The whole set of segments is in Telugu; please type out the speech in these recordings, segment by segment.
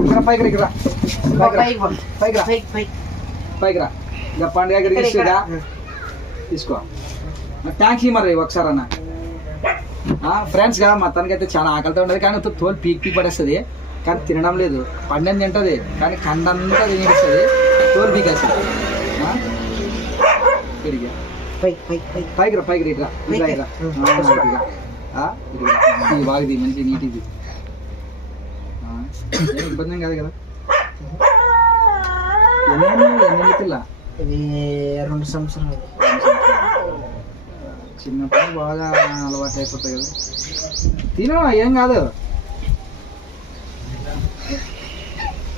ఇక్కడ పైకి ఇక్కడ. పైకి. పైకి. పైకి రా. ఇక పండుగ దగ్గరికి ఇక్కడ, ఇస్తుందా. తీసుకో. థ్యాంక్స్ మరి ఒకసారి అన్న. ఫ్రెండ్స్గా మా తనకైతే చాలా ఆకలితో ఉండదు కానీ తోలు పీక్ పీక్ పడేస్తుంది. కానీ తినడం లేదు. పండని తింటది. కానీ కండంతా తినేస్తుంది. తోలు పీకేస్తుంది? ఇక్కడికి పైకి రా పైకి రా ఇట్రా బాగుంది మంచి నీట్ ఇది ఆ, ఏం ఇబ్బంది కాదు కదా. ఎన్ని ఇది రెండు సంవత్సరాలు చిన్నప్పుడు బాగా అలవాటు అయిపోతాయి కదా. తిను ఏం కాదు.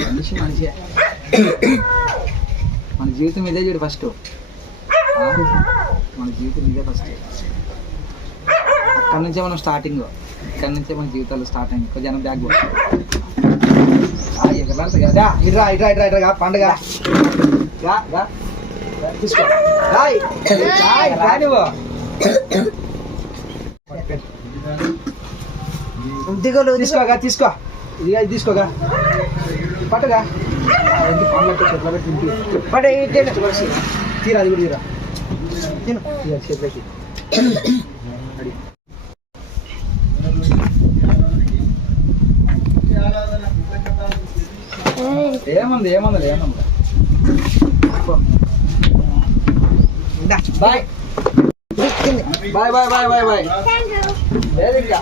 మనిషి మనిషి. మన జీవితం ఇదే చూడు ఫస్ట్ మన జీవితం ఇదే ఫస్ట్ అక్కడి నుంచే మనం స్టార్టింగ్ ఇక్కడి నుంచే మన జీవితాలు స్టార్ట్ అయింది కొంచెం జనం బ్యాగ్ ఇట్రా ఇట్రా ఇట్రా ఇట్రా పండుగ. దిగలు తీసుకోగా తీసుకో ఇదిగా ఇది తీసుకోగా పట్టుగా పెట్టి తీరా అది కూడా తీరా. తిను. చేతులకి. ఏముంది ఏముంది ఏముంది. Bye. Bye bye bye bye bye లేదు ఇంకా.